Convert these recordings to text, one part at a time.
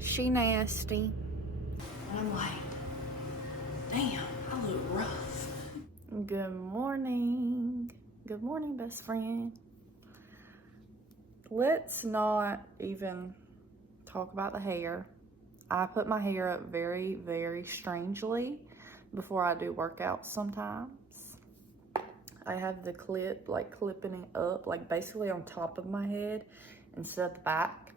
She nasty. And I'm like, damn, I look rough. Good morning. Good morning, best friend. Let's not even talk about the hair. I put my hair up very, very strangely before I do workouts sometimes. I have the clip, like clipping it up, like basically on top of my head instead of the back.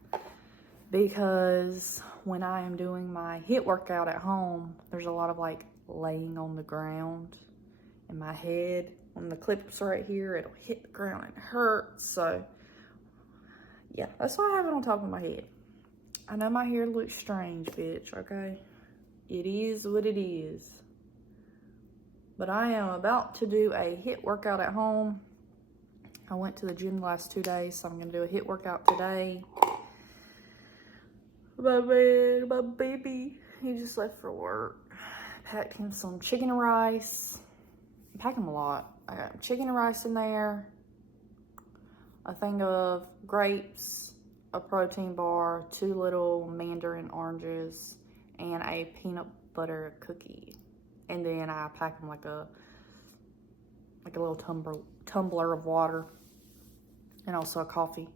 Because when I am doing my HIIT workout at home, there's a lot of like laying on the ground. And my head, when the clip's right here, it'll hit the ground and it hurts. So yeah, that's why I have it on top of my head. I know my hair looks strange, bitch, okay? It is what it is. But I am about to do a HIIT workout at home. I went to the gym the last 2 days, so I'm gonna do a HIIT workout today. My man, my baby, he just left for work. Packed him some chicken and rice. I packed him a lot. I got chicken and rice in there, a thing of grapes, a protein bar, 2 little mandarin oranges, and a peanut butter cookie. And then I packed him like a little tumbler of water, and also a coffee.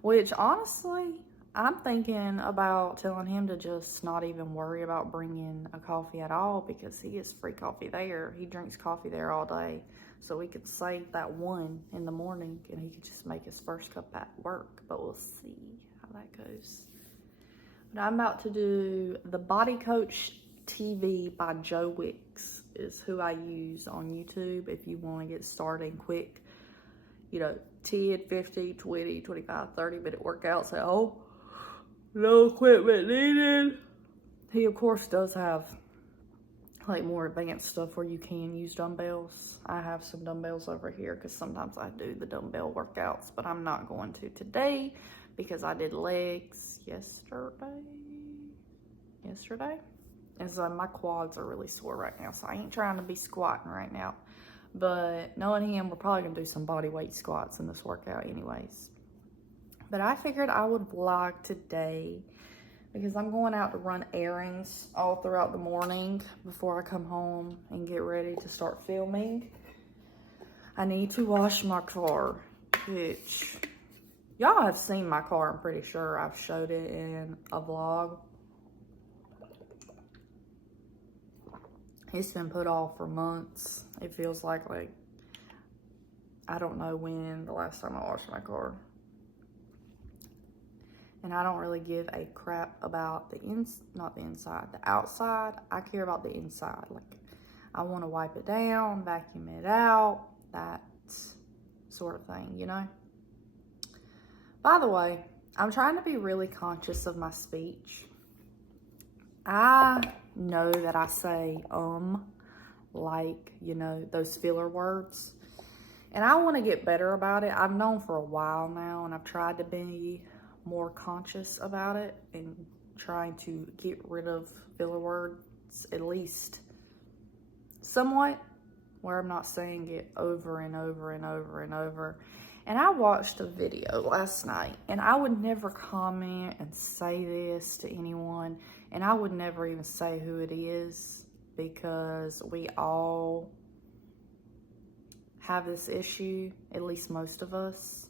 Which honestly, I'm thinking about telling him to just not even worry about bringing a coffee at all, because he gets free coffee there. He drinks coffee there all day. So we could save that one in the morning and he could just make his first cup at work. But we'll see how that goes. But I'm about to do the Body Coach TV by Joe Wicks is who I use on YouTube if you want to get started quick. You know, 10, 15, 20, 25, 30-minute workouts at home. No equipment needed. He, of course, does have like more advanced stuff where you can use dumbbells. I have some dumbbells over here because sometimes I do the dumbbell workouts, but I'm not going to today because I did legs yesterday. And so my quads are really sore right now, so I ain't trying to be squatting right now. But knowing him, we're probably gonna do some body weight squats in this workout anyways. But I figured I would vlog today because I'm going out to run errands all throughout the morning before I come home and get ready to start filming. I need to wash my car, which y'all have seen my car. I'm pretty sure I've showed it in a vlog. It's been put off for months. It feels like I don't know when the last time I washed my car. And I don't really give a crap about not the inside, the outside. I care about the inside. Like, I want to wipe it down, vacuum it out, that sort of thing, you know? By the way, I'm trying to be really conscious of my speech. I know that I say, like, you know, those filler words. And I want to get better about it. I've known for a while now, and I've tried to be more conscious about it and trying to get rid of filler words, at least somewhat, where I'm not saying it over and over and over and over. And I watched a video last night, and I would never comment and say this to anyone, and I would never even say who it is, because we all have this issue, at least most of us.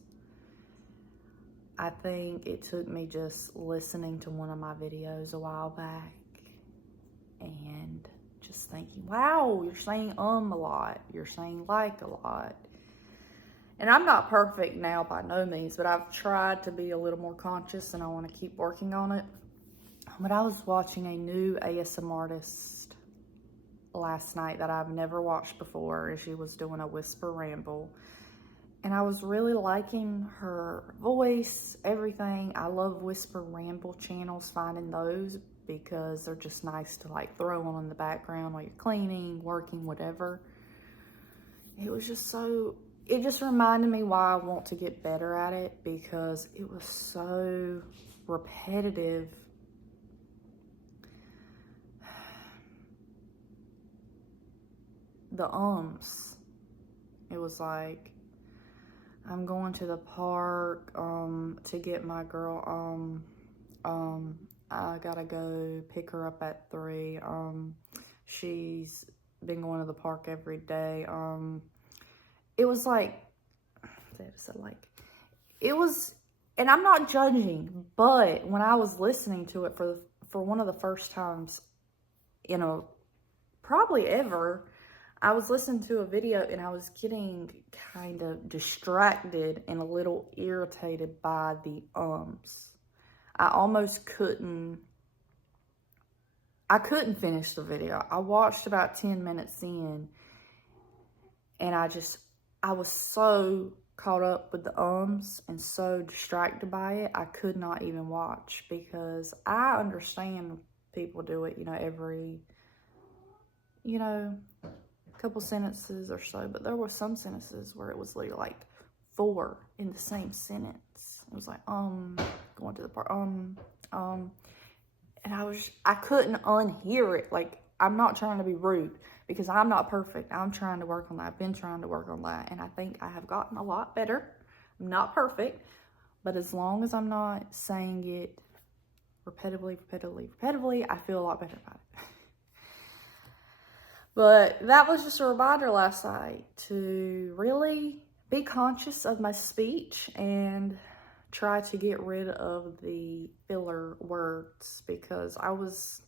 I think it took me just listening to one of my videos a while back and just thinking, wow, you're saying a lot. You're saying like a lot. And I'm not perfect now by no means, but I've tried to be a little more conscious and I want to keep working on it. But I was watching a new ASMR artist last night that I've never watched before, and she was doing a whisper ramble. And I was really liking her voice, everything. I love whisper ramble channels, finding those because they're just nice to like throw on in the background while you're cleaning, working, whatever. It was just so, it just reminded me why I want to get better at it, because it was so repetitive. The it was like, I'm going to the park to get my girl I gotta go pick her up at 3. She's been going to the park every day. It was like, it was, and I'm not judging, but when I was listening to it for one of the first times, probably ever, I was listening to a video and I was getting kind of distracted and a little irritated by the ums. I almost couldn't finish the video. I watched about 10 minutes in and I was so caught up with the ums and so distracted by it, I could not even watch, because I understand people do it, every, couple sentences or so, but there were some sentences where it was literally like 4 in the same sentence. It was like, going to the park, and I couldn't unhear it. Like, I'm not trying to be rude, because I'm not perfect. I'm trying to work on that. I've been trying to work on that, and I think I have gotten a lot better. I'm not perfect, but as long as I'm not saying it repetitively, I feel a lot better about it. But that was just a reminder last night to really be conscious of my speech and try to get rid of the filler words, because I was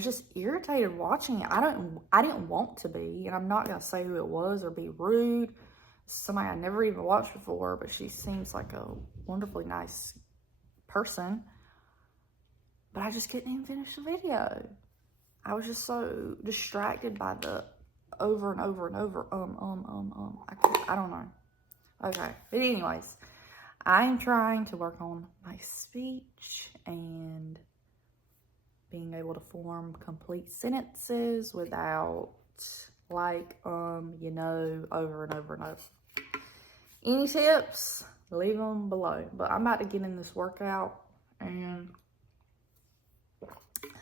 just irritated watching it. I didn't want to be, and I'm not going to say who it was or be rude. Somebody I never even watched before, but she seems like a wonderfully nice person. But I just couldn't even finish the video. I was just so distracted by the over and over and over, I don't know. Okay, but anyways, I'm trying to work on my speech and being able to form complete sentences without like, over and over and over. Any tips? Leave them below. But I'm about to get in this workout, and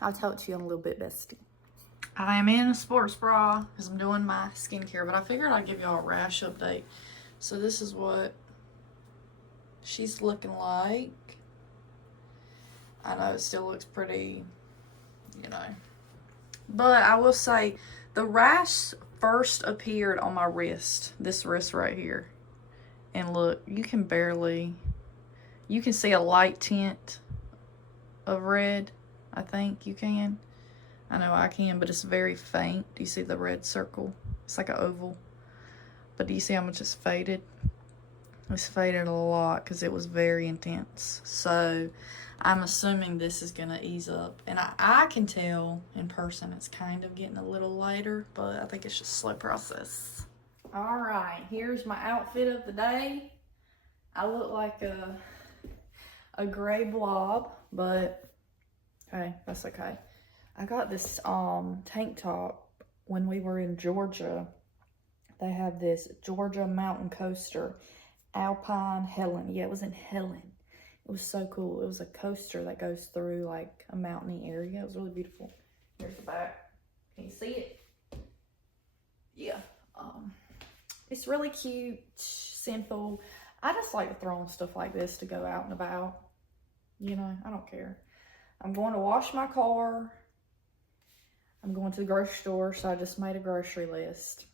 I'll talk to you in a little bit, bestie. I am in a sports bra because I'm doing my skincare, but I figured I'd give y'all a rash update. So this is what she's looking like. I know it still looks pretty, but I will say the rash first appeared on my wrist, this wrist right here. And look, you can see a light tint of red. I think you can. I know I can, but it's very faint. Do you see the red circle? It's like an oval. But do you see how much it's faded? It's faded a lot because it was very intense. So I'm assuming this is going to ease up. And I can tell in person it's kind of getting a little lighter, but I think it's just a slow process. All right, here's my outfit of the day. I look like a gray blob, but okay, that's okay. I got this tank top when we were in Georgia. They have this Georgia mountain coaster, Alpine Helen. Yeah, it was in Helen. It was so cool. It was a coaster that goes through like a mountainy area. It was really beautiful. Here's the back. Can you see it? Yeah. It's really cute, simple. I just like to throw on stuff like this to go out and about. I don't care. I'm going to wash my car. I'm going to the grocery store, so I just made a grocery list.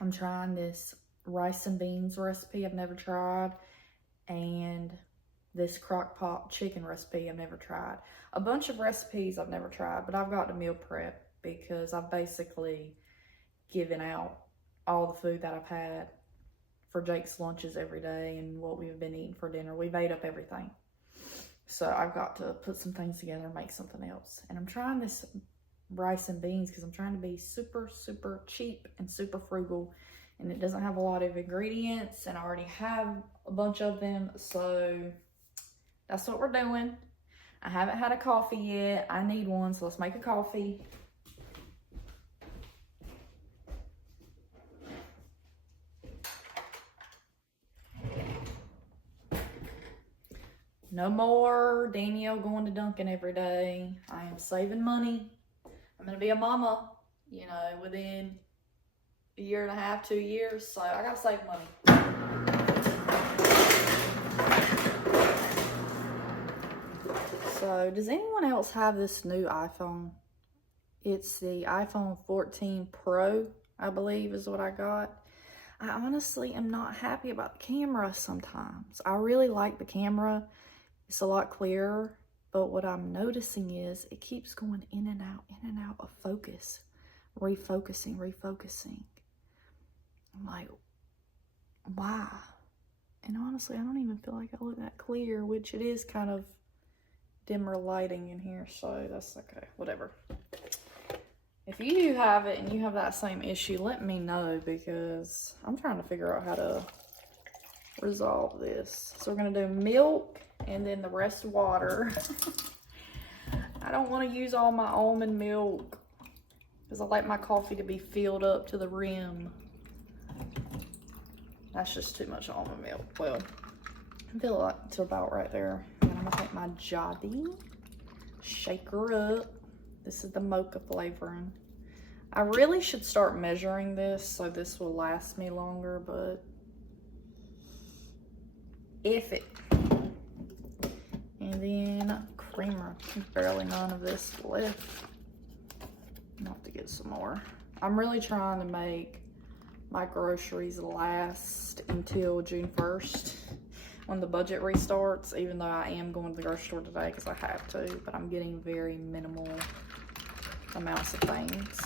I'm trying this rice and beans recipe I've never tried, and this crock pot chicken recipe I've never tried. A bunch of recipes I've never tried, but I've got to meal prep because I've basically given out all the food that I've had for Jake's lunches every day and what we've been eating for dinner. We've ate up everything. So I've got to put some things together and make something else. And I'm trying this rice and beans because I'm trying to be super, super cheap and super frugal. And it doesn't have a lot of ingredients, and I already have a bunch of them. So that's what we're doing. I haven't had a coffee yet. I need one, so let's make a coffee. No more Danielle going to Dunkin' every day. I am saving money. I'm going to be a mama, within a year and a half, 2 years. So I got to save money. So, does anyone else have this new iPhone? It's the iPhone 14 Pro, I believe is what I got. I honestly am not happy about the camera sometimes. I really like the camera. It's a lot clearer. But what I'm noticing is it keeps going in and out of focus. Refocusing. I'm like, why? And honestly, I don't even feel like I look that clear, which it is kind of dimmer lighting in here, so that's okay, whatever. If you have it and you have that same issue, let me know, because I'm trying to figure out how to resolve this. So we're gonna do milk and then the rest water. I don't want to use all my almond milk because I like my coffee to be filled up to the rim. That's just too much almond milk. Well, I feel like it's about right there. And I'm gonna take my Joddy, shake her up. This is the mocha flavoring. I really should start measuring this so this will last me longer, but if it. And then creamer. There's barely none of this left. I'll have to get some more. I'm really trying to make my groceries last until June 1st when the budget restarts, even though I am going to the grocery store today because I have to, but I'm getting very minimal amounts of things.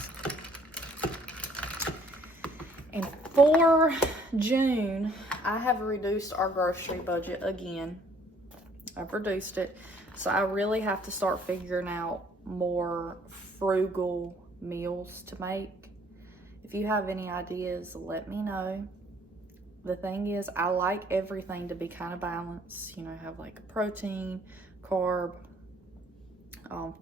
And for June, I have reduced our grocery budget again. I've reduced it. So I really have to start figuring out more frugal meals to make. If you have any ideas, let me know. The thing is, I like everything to be kind of balanced. You know, have like protein, carb,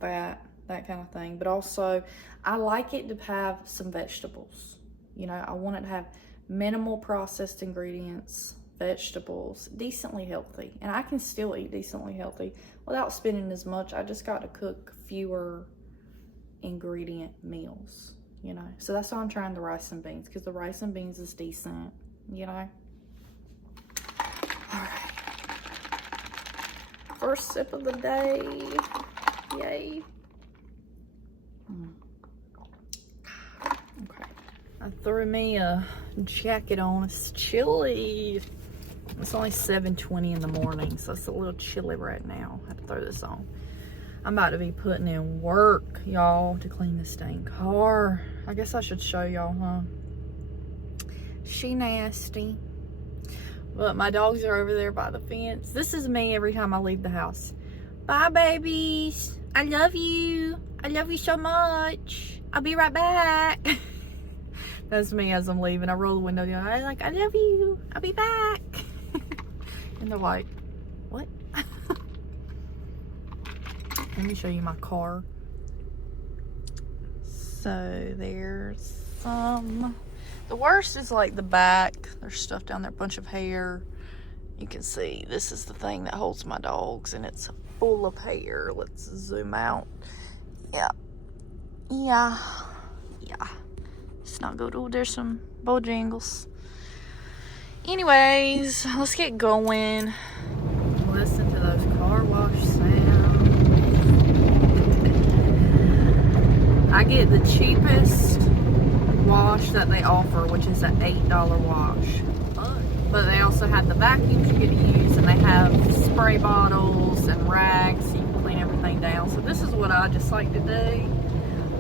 fat, that kind of thing. But also, I like it to have some vegetables. You know, I want it to have minimal processed ingredients, vegetables, decently healthy. And I can still eat decently healthy without spending as much. I just got to cook fewer ingredient meals, you know. So that's why I'm trying the rice and beans, because the rice and beans is decent, you know. All right. First sip of the day. Yay. Okay. I threw me a jacket on. It's chilly. It's only 7:20 in the morning, so it's a little chilly right now. I have to throw this on. I'm about to be putting in work, y'all, to clean this dang car. I guess I should show y'all, huh? She nasty. But my dogs are over there by the fence. This is me every time I leave the house. Bye, babies. I love you. I love you so much. I'll be right back. That's me as I'm leaving. I roll the window down. I'm like, I love you. I'll be back. And they're like, what? Let me show you my car. So there's some. The worst is like the back. There's stuff down there, a bunch of hair. You can see this is the thing that holds my dogs, and it's full of hair. Let's zoom out. Yeah. It's not good. Oh, there's some Bojangles. Anyways, let's get going. Listen to those car wash sounds. I get the cheapest wash that they offer, which is an $8 wash. But they also have the vacuums you get to use, and they have spray bottles and rags so you can clean everything down. So this is what I just like to do.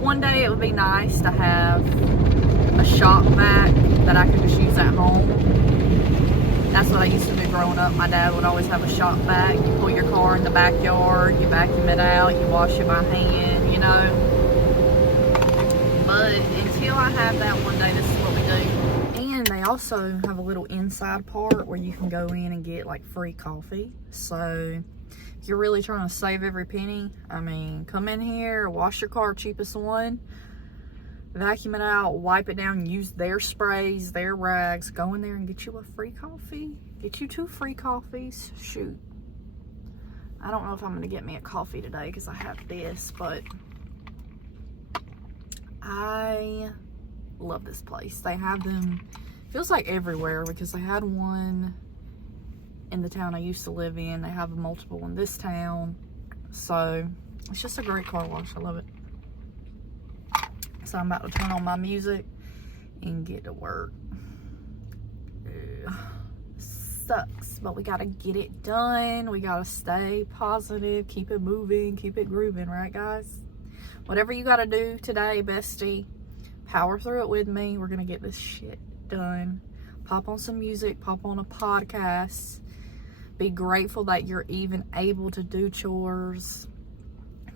One day it would be nice to have a shop vac that I could just use at home. That's what I used to do growing up. My dad would always have a shop vac. You pull your car in the backyard, you vacuum it out, you wash it by hand, you know. But until I have that one day, this is what we do. And they also have a little inside part where you can go in and get like free coffee. So if you're really trying to save every penny, I mean, come in here, wash your car, cheapest one, vacuum it out, wipe it down, use their sprays, their rags, go in there and get you a free coffee. Get you 2 free coffees. Shoot. I don't know if I'm going to get me a coffee today because I have this, but I love this place. They have them, feels like everywhere, because they had one in the town I used to live in. They have multiple in this town. So it's just a great car wash. I love it. So I'm about to turn on my music and get to work. Ugh. Sucks, but we gotta get it done. We gotta stay positive, keep it moving, keep it grooving, right guys? Whatever you gotta do today, bestie, power through it with me. We're gonna get this shit done. Pop on some music, pop on a podcast. Be grateful that you're even able to do chores.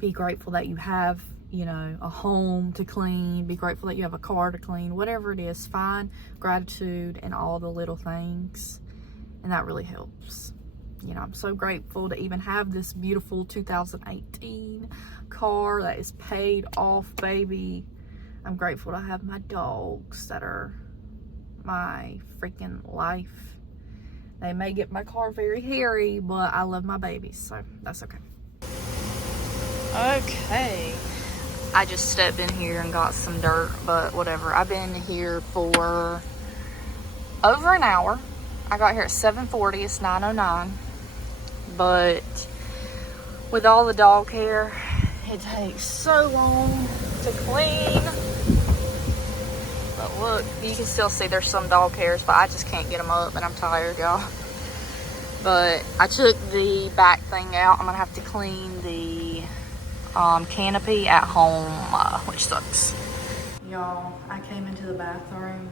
Be grateful that you have, you know, a home to clean. Be grateful that you have a car to clean. Whatever it is, find gratitude in all the little things. And that really helps. You know, I'm so grateful to even have this beautiful 2018 car that is paid off, baby. I'm grateful to have my dogs that are my freaking life. They may get my car very hairy, but I love my babies, so that's okay. Okay. I just stepped in here and got some dirt, but whatever. I've been here for over an hour. I got here at 7:40. It's 9:09. But with all the dog hair, it takes so long to clean. But look, you can still see there's some dog hairs, but I just can't get them up, and I'm tired, y'all. But I took the back thing out. I'm gonna have to clean the canopy at home, which sucks. Y'all, I came into the bathroom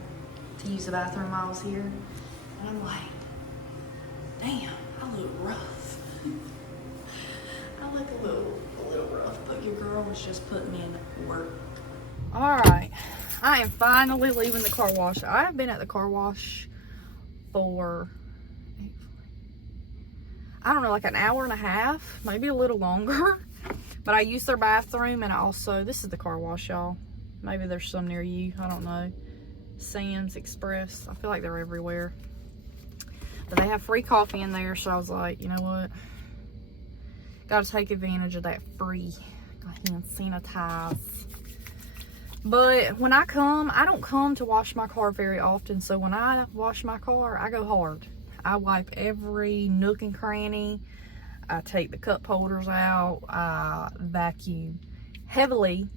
to use the bathroom while I was here, and I'm like, damn, I look rough. I look a little rough, but your girl was just putting in work. All right, I am finally leaving the car wash. I have been at the car wash for, I don't know, like an hour and a half, maybe a little longer. But I use their bathroom, and also, this is the car wash, y'all. Maybe there's some near you, I don't know. Sam's Express, I feel like they're everywhere. But they have free coffee in there, so I was like, you know what? Gotta take advantage of that free. Go ahead and sanitize. But when I come, I don't come to wash my car very often, so when I wash my car, I go hard. I wipe every nook and cranny. I take the cup holders out. I vacuum heavily.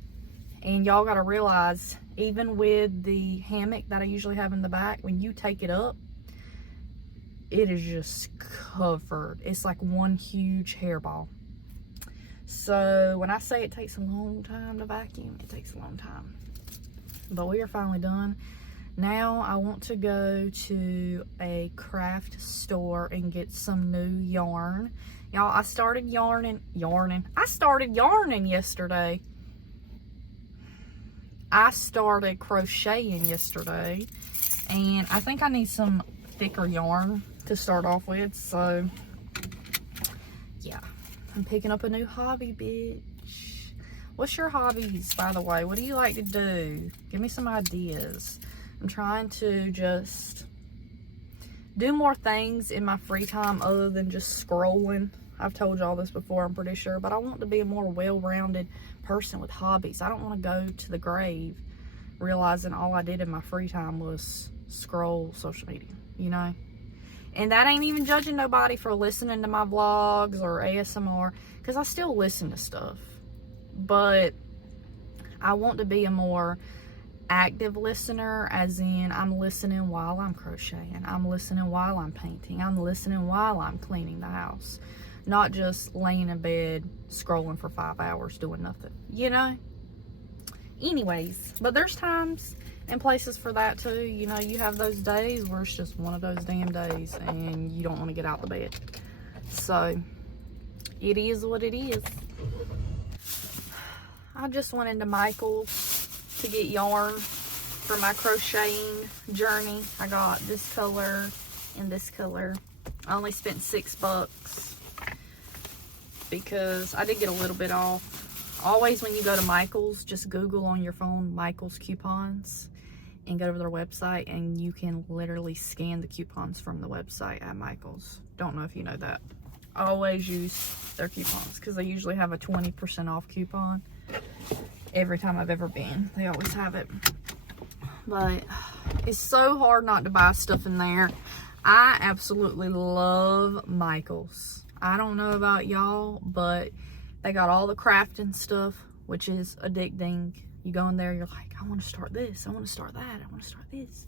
And y'all gotta realize, even with the hammock that I usually have in the back, when you take it up, it is just covered. It's like one huge hairball. So when I say it takes a long time to vacuum, it takes a long time. But we are finally done. Now I want to go to a craft store and get some new yarn. Y'all, I started yarning yesterday. I started crocheting yesterday, and I think I need some thicker yarn to start off with, so yeah, I'm picking up a new hobby, bitch. What's your hobbies, by the way? What do you like to do? Give me some ideas. I'm trying to just do more things in my free time other than just scrolling. I've told y'all this before, I'm pretty sure, but I want to be a more well-rounded person with hobbies. I don't want to go to the grave realizing all I did in my free time was scroll social media, you know? And that ain't even judging nobody for listening to my vlogs or ASMR, because I still listen to stuff. But I want to be a more active listener, as in I'm listening while I'm crocheting, I'm listening while I'm painting, I'm listening while I'm cleaning the house. Not just laying in bed scrolling for 5 hours doing nothing, you know? Anyways, but there's times and places for that too. You know, you have those days where it's just one of those damn days and you don't want to get out of bed. So it is what it is. I just went into Michael's to get yarn for my crocheting journey. I got this color and this color. I only spent $6 because I did get a little bit off. Always when you go to Michael's, just Google on your phone Michael's coupons and go to their website, and you can literally scan the coupons from the website at Michael's. Don't know if you know that. I always use their coupons because they usually have a 20% off coupon. Every time I've ever been, they always have it. But it's so hard not to buy stuff in there. I absolutely love Michael's. I don't know about y'all, but They got all the crafting stuff, which is addicting. You go in there, you're like, I want to start this, I want to start that, I want to start this.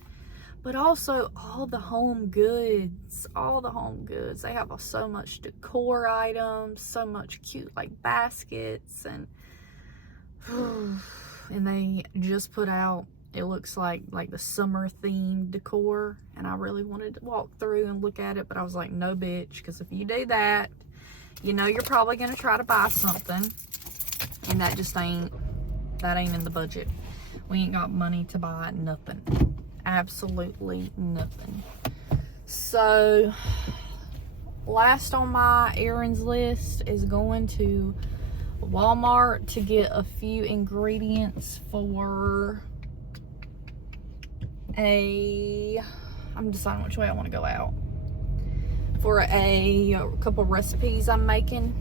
But also all the home goods, They have so much decor items, so much cute like baskets, and they just put out, it looks like the summer themed decor, and I really wanted to walk through and look at it, but I was like, no bitch, because if you do that, you know you're probably gonna try to buy something, and that ain't in the budget. We ain't got money to buy nothing. Absolutely nothing. So last on my errands list is going to Walmart to get a few ingredients for I'm deciding which way I want to go out. For a couple recipes I'm making.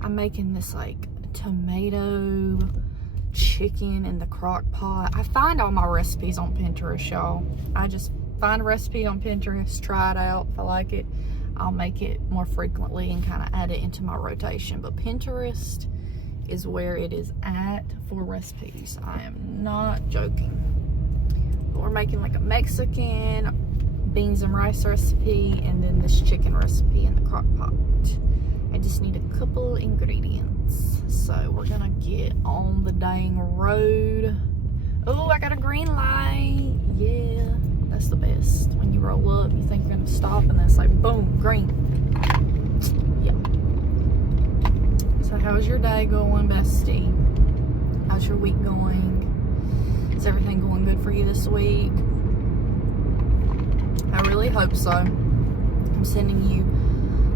I'm making this like tomato chicken in the crock pot. I find all my recipes on Pinterest, y'all. I just find a recipe on Pinterest, try it out. If I like it, I'll make it more frequently and kind of add it into my rotation. But Pinterest is where it is at for recipes. I am not joking. But we're making like a Mexican beans and rice recipe, and then this chicken recipe in the crock pot. I just need a couple ingredients. So we're gonna get on the dang road. Oh, I got a green light. Yeah, that's the best. When you roll up, you think you're gonna stop, and then it's like, boom, green. Yeah. So how's your day going, bestie? How's your week going? Is everything going good for you this week? I really hope so. I'm sending you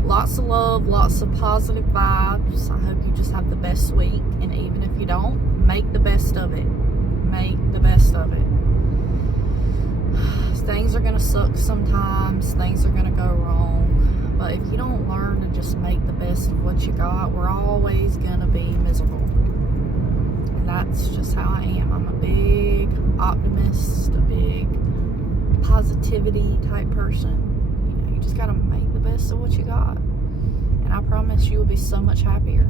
lots of love, lots of positive vibes. I hope you just have the best week. And even if you don't, make the best of it. Make the best of it. Things are going to suck sometimes. Things are going to go wrong. But if you don't learn to just make the best of what you got, we're always going to be miserable. And that's just how I am. I'm a big optimist, a big positivity type person. You know, you just got to make the best of what you got, and I promise you will be so much happier.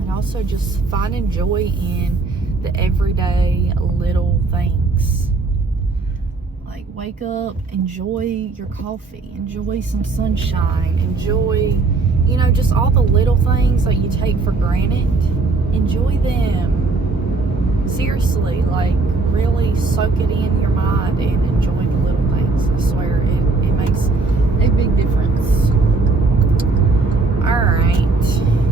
And also just finding joy in the everyday little things, like wake up, enjoy your coffee, enjoy some sunshine, enjoy, you know, just all the little things that you take for granted. Enjoy them. Seriously, like really soak it in your mind and enjoy the little things. I swear it makes a big difference. Alright,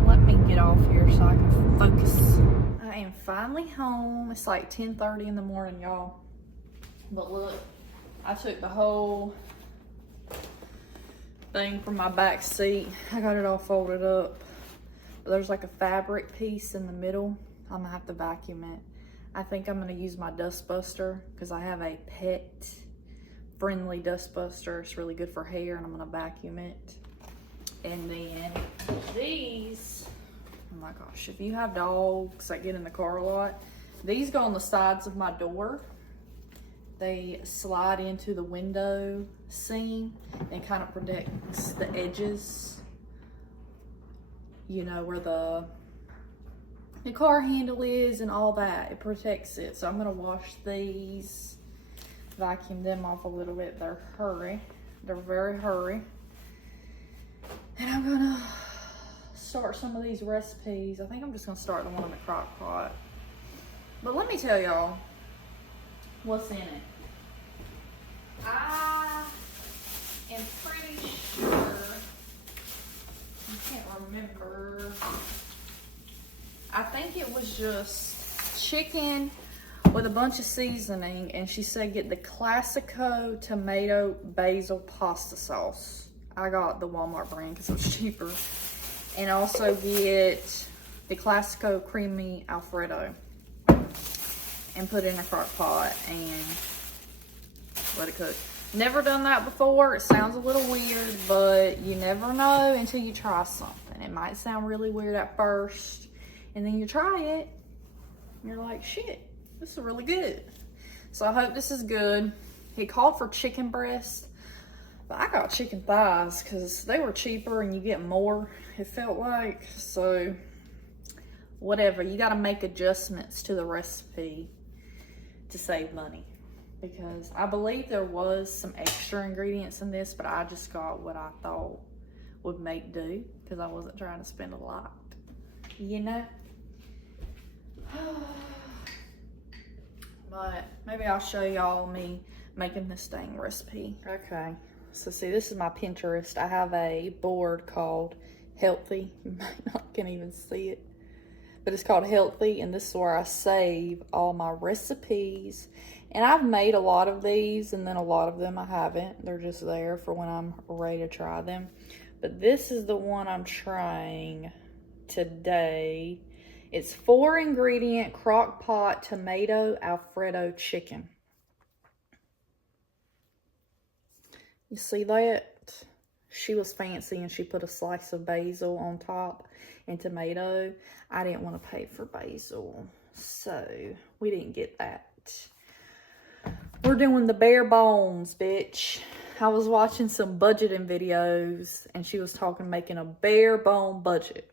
let me get off here so I can focus. I am finally home. It's like 10:30 in the morning, y'all. But look, I took the whole thing from my back seat. I got it all folded up. But there's like a fabric piece in the middle. I'm gonna have to vacuum it. I think I'm gonna use my dust buster because I have a pet friendly dust buster. It's really good for hair, and I'm gonna vacuum it. And then these, oh my gosh, if you have dogs that get in the car a lot, these go on the sides of my door. They slide into the window seam and kind of protects the edges, you know, where the car handle is and all that. It protects it. So I'm gonna wash these, vacuum them off a little bit. They're very hurry. And I'm gonna start some of these recipes. I think I'm just gonna start the one in the crock pot. But let me tell y'all what's in it. I am pretty sure, I can't remember. I think it was just chicken with a bunch of seasoning, and she said get the Classico tomato basil pasta sauce. I got the Walmart brand because it was cheaper. And also get the Classico creamy Alfredo and put it in a crock pot and let it cook. Never done that before. It sounds a little weird, but you never know until you try something. It might sound really weird at first, and then you try it and you're like, shit, this is really good. So I hope this is good. He called for chicken breast, But I got chicken thighs because they were cheaper and you get more, it felt like. So, whatever. You got to make adjustments to the recipe to save money. Because I believe there was some extra ingredients in this, but I just got what I thought would make do because I wasn't trying to spend a lot. You know? But maybe I'll show y'all me making this dang recipe. Okay, so see, this is my Pinterest. I have a board called Healthy. You might not can even see it, but it's called Healthy, and this is where I save all my recipes. And I've made a lot of these, and then a lot of them I haven't. They're just there for when I'm ready to try them. But this is the one I'm trying today. It's 4-ingredient crock pot tomato Alfredo chicken. You see that? She was fancy and she put a slice of basil on top and tomato. I didn't want to pay for basil, so we didn't get that. We're doing the bare bones, bitch. I was watching some budgeting videos and she was talking making a bare bone budget.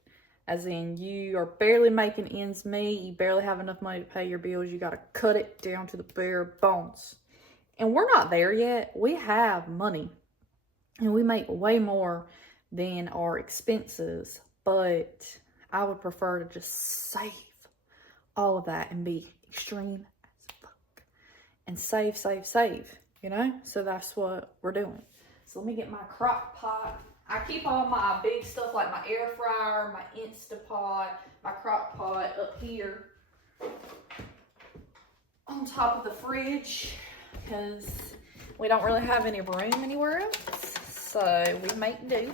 As in, you are barely making ends meet. You barely have enough money to pay your bills. You got to cut it down to the bare bones. And we're not there yet. We have money. And we make way more than our expenses. But I would prefer to just save all of that and be extreme as fuck. And save, you know? So that's what we're doing. So let me get my crock pot. I keep all my big stuff like my air fryer, my Instapot, my crock pot up here on top of the fridge because we don't really have any room anywhere else. So we make do.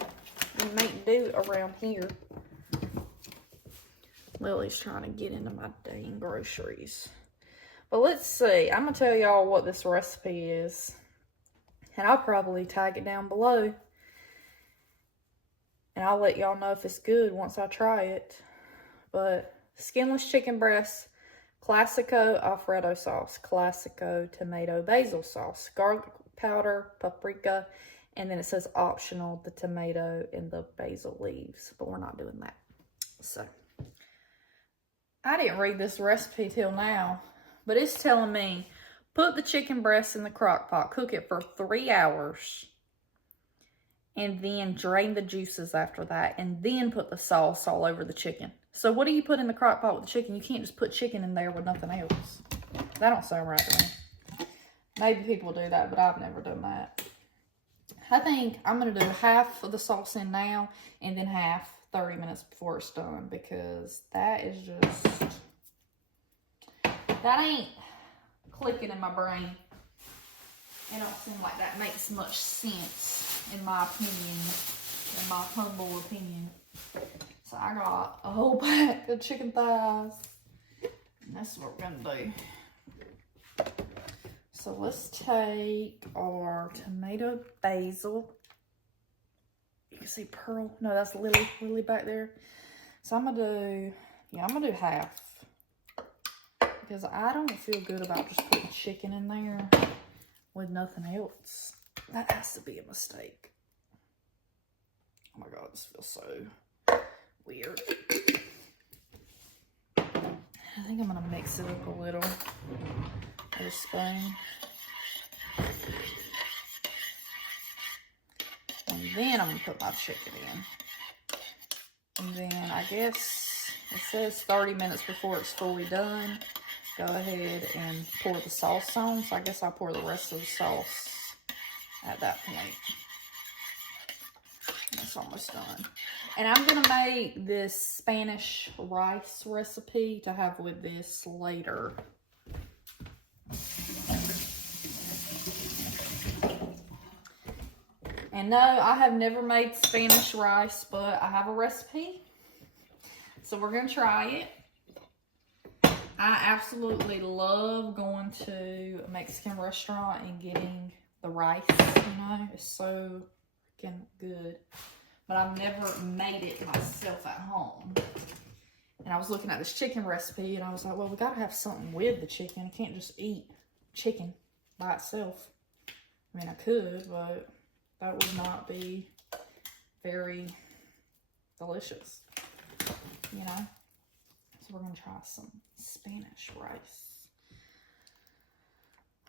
We make do around here. Lily's trying to get into my dang groceries. But let's see. I'm going to tell y'all what this recipe is. And I'll probably tag it down below. And I'll let y'all know if it's good once I try it. But skinless chicken breast, Classico Alfredo sauce, Classico tomato basil sauce, garlic powder, paprika, and then it says optional, the tomato and the basil leaves. But we're not doing that. So, I didn't read this recipe till now. But it's telling me, put the chicken breast in the crock pot, cook it for 3 hours. And then drain the juices after that. And then put the sauce all over the chicken. So what do you put in the crock pot with the chicken? You can't just put chicken in there with nothing else. That don't sound right to me. Maybe people do that, but I've never done that. I think I'm going to do half of the sauce in now. And then half 30 minutes before it's done. Because that is just... that ain't clicking in my brain. It don't seem like that makes much sense. In my opinion, in my humble opinion. So I got a whole pack of chicken thighs. And that's what we're gonna do. So let's take our tomato basil. You can see Pearl. No, that's Lily back there. So I'm gonna do half. Because I don't feel good about just putting chicken in there with nothing else. That has to be a mistake. Oh my god, this feels so weird. I think I'm gonna mix it up a little with a spoon. And then I'm gonna put my chicken in. And then I guess it says 30 minutes before it's fully done. Go ahead and pour the sauce on. So I guess I'll pour the rest of the sauce at that point. It's almost done. And I'm going to make this Spanish rice recipe to have with this later. And no, I have never made Spanish rice, but I have a recipe. So we're going to try it. I absolutely love going to a Mexican restaurant and getting the rice, you know, it's so freaking good. But I've never made it myself at home. And I was looking at this chicken recipe and I was like, well, we gotta have something with the chicken. I can't just eat chicken by itself. I mean, I could, but That would not be very delicious, you know? So we're gonna try some Spanish rice.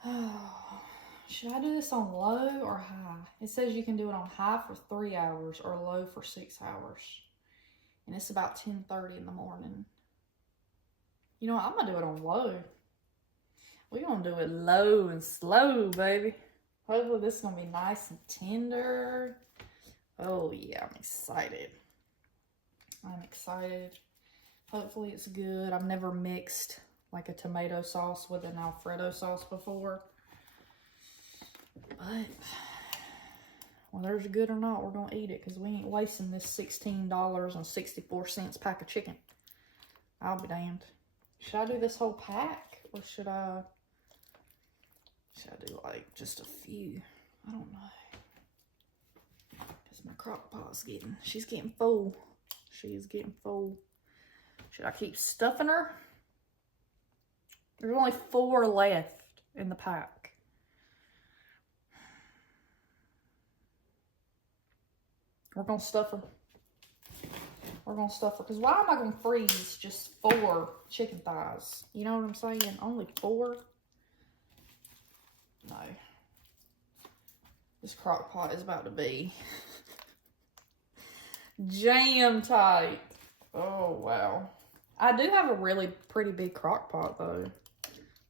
Oh, should I do this on low or high? It says you can do it on high for 3 hours or low for 6 hours. And it's about 10:30 in the morning. You know what? I'm gonna do it on low. We're gonna do it low and slow, baby. Hopefully this is gonna be nice and tender. Oh yeah, I'm excited. I'm excited. Hopefully it's good. I've never mixed like a tomato sauce with an Alfredo sauce before. But whether it's good or not, we're gonna eat it because we ain't wasting this $16.64 pack of chicken. I'll be damned. Should I do this whole pack or should I do like just a few? I don't know. Because my crock pot's she's getting full. She's getting full. Should I keep stuffing her? There's only 4 left in the pack. We're gonna stuff her. We're gonna stuff her. Because why am I gonna freeze just 4 chicken thighs? You know what I'm saying? Only 4? No. This crock pot is about to be jam tight. Oh, wow. I do have a really pretty big crock pot, though.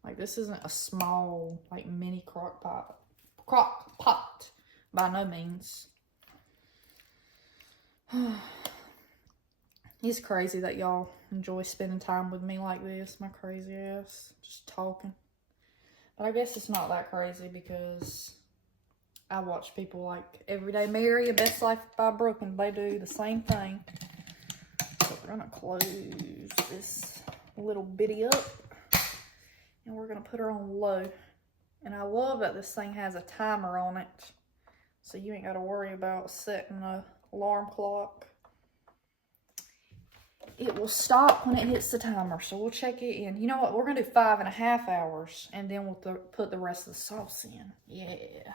Like, this isn't a small, like, mini crock pot. Crock pot. By no means. It's crazy that y'all enjoy spending time with me like this. My crazy ass. Just talking. But I guess it's not that crazy because I watch people like Everyday Mary and Best Life by Brooke, and they do the same thing. So we're gonna close this little bitty up and we're gonna put her on low. And I love that this thing has a timer on it, so you ain't gotta worry about setting an alarm clock. It will stop when it hits the timer, so we'll check it in. You know what? We're gonna do 5.5 hours, and then we'll put the rest of the sauce in. Yeah.